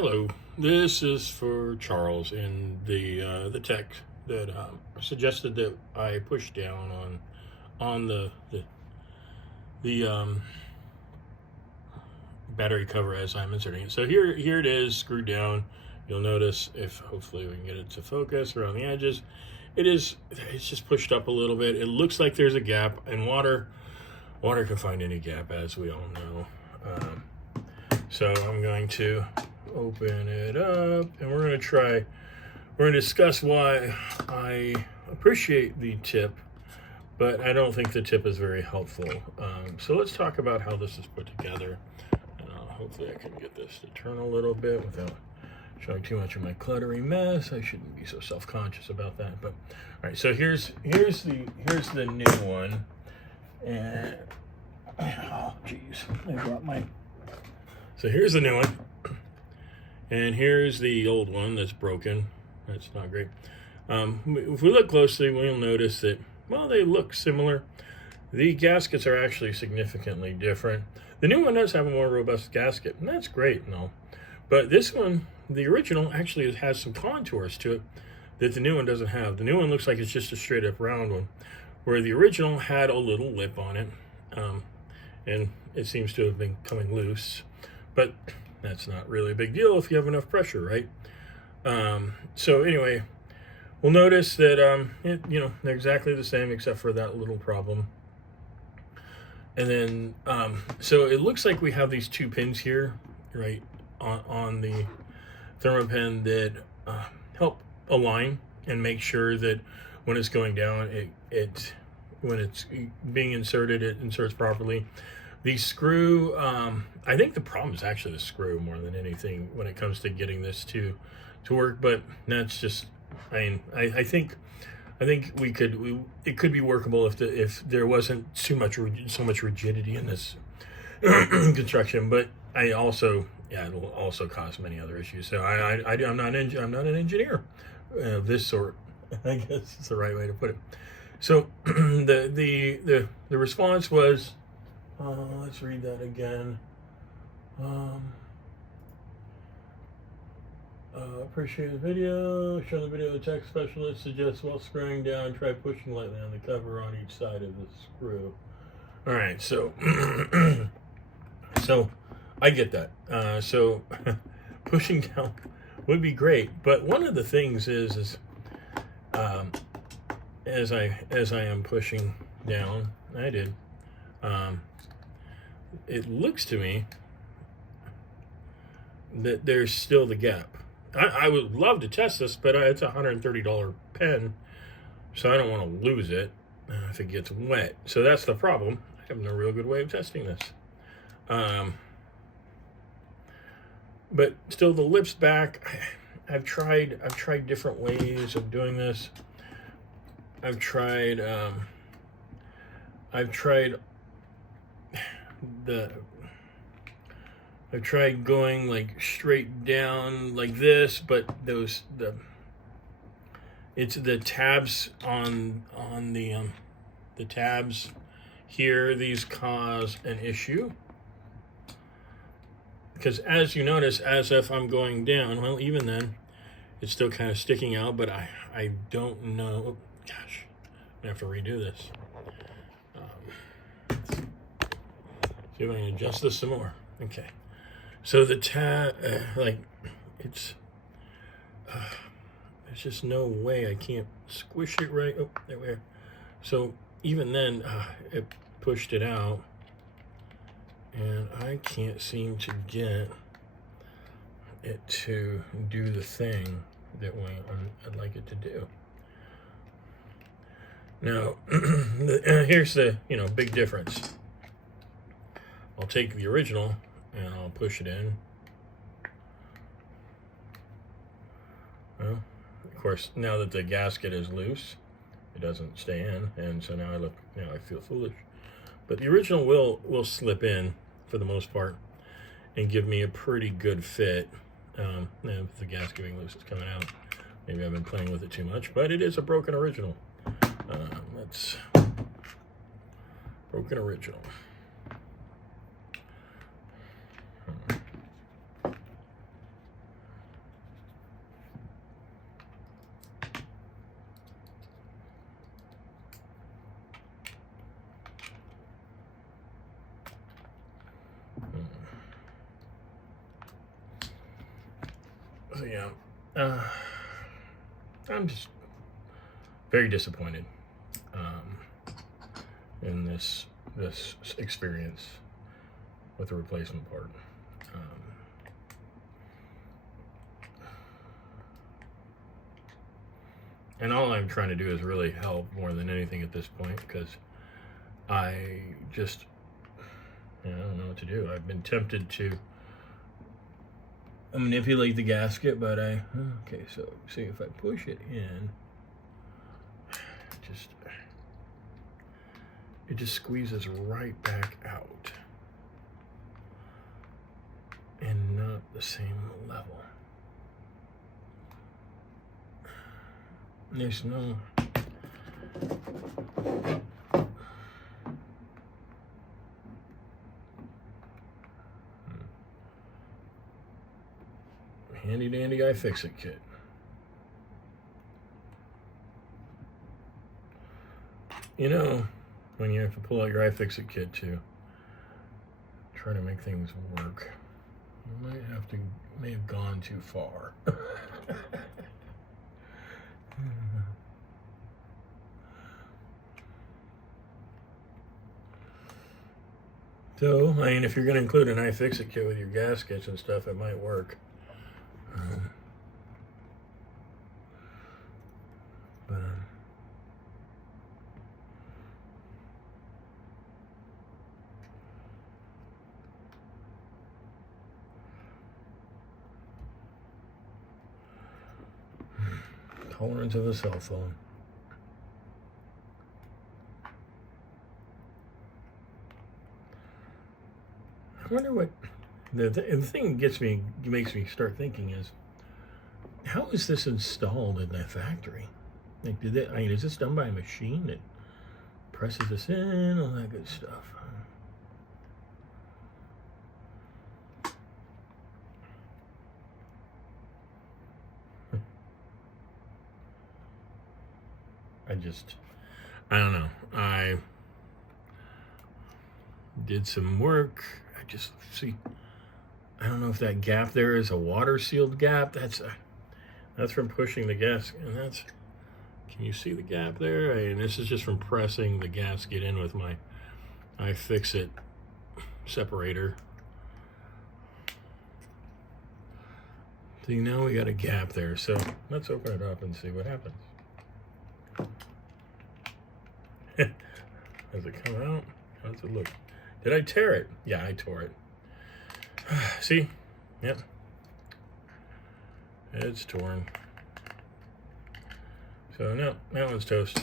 Hello, this is for Charles and the tech that suggested that I push down on the battery cover as I'm inserting it. So here it is screwed down. You'll notice, if hopefully we can get it to focus around the edges, it's just pushed up a little bit. It looks like there's a gap, and water can find any gap, as we all know. So I'm going to open it up, and we're going to discuss why I appreciate the tip, but I don't think the tip is very helpful. So let's talk about how this is put together. And hopefully I can get this to turn a little bit without showing too much of my cluttery mess. I shouldn't be so self-conscious about that. But all right, so here's the new one, and oh geez, I brought my. So here's the new one. And here's the old one that's broken. That's not great. If we look closely, we'll notice that, well, they look similar. The gaskets are actually significantly different. The new one does have a more robust gasket, and that's great and all. But this one, the original, actually has some contours to it that the new one doesn't have. The new one looks like it's just a straight up round one, where the original had a little lip on it, and it seems to have been coming loose. But that's not really a big deal if you have enough pressure, right? So anyway, we'll notice that they're exactly the same except for that little problem. And then so it looks like we have these two pins here, right, on the ThermaPen that help align and make sure that when it's going down, when it's being inserted, it inserts properly. The screw, I think the problem is actually the screw more than anything when it comes to getting this to work. But that's just, I think it could be workable if there wasn't so much rigidity in this construction. But it'll also cause many other issues. So I'm not an engineer of this sort. I guess it's the right way to put it. So the response was. Let's read that again. Appreciate the video. Show the video. The tech specialist suggests while screwing down, try pushing lightly on the cover on each side of the screw. All right, so so I get that. So pushing down would be great, but one of the things is as I am pushing down, I did. It looks to me that there's still the gap. I would love to test this, but it's a $130 pen, so I don't want to lose it if it gets wet. So that's the problem. I have no real good way of testing this. But still, the lip's back. I've tried different ways of doing this. I've tried going like straight down like this, but it's the tabs on the tabs here, these cause an issue, because as you notice, as if I'm going down, well, even then it's still kind of sticking out, but I don't know. Oh, gosh, I'm gonna have to redo this. See if I can adjust this some more. Okay. So the tab, there's just no way I can't squish it right. Oh, there we are. So even then, it pushed it out, and I can't seem to get it to do the thing that I'd like it to do. Now, here's the big difference. I'll take the original and I'll push it in. Well, of course, now that the gasket is loose, it doesn't stay in, and so now I feel foolish. But the original will slip in for the most part and give me a pretty good fit. If the gasket being loose is coming out, maybe I've been playing with it too much, but it is a broken original. That's broken original. So yeah, I'm just very disappointed in this experience with the replacement part. And all I'm trying to do is really help more than anything at this point, because I just, I don't know what to do. I've been tempted to manipulate the gasket, but okay, so see if I push it in, it just squeezes right back out and not the same level. There's no handy dandy iFixit kit. You know, when you have to pull out your iFixit kit to try to make things work, you may have gone too far. So, I mean, if you're going to include an iFixit kit with your gaskets and stuff, it might work. But tolerance of a cell phone. I wonder what the thing makes me start thinking is, how is this installed in that factory? Like, is this done by a machine that presses this in, all that good stuff? I don't know. I did some work. I don't know if that gap there is a water sealed gap. That's from pushing the gasket, and can you see the gap there? And this is just from pressing the gasket in with my iFixit separator. See, now we got a gap there, so let's open it up and see what happens. Does it come out? How does it look? Did I tear it? Yeah, I tore it. See? Yep. It's torn. So now that one's toast.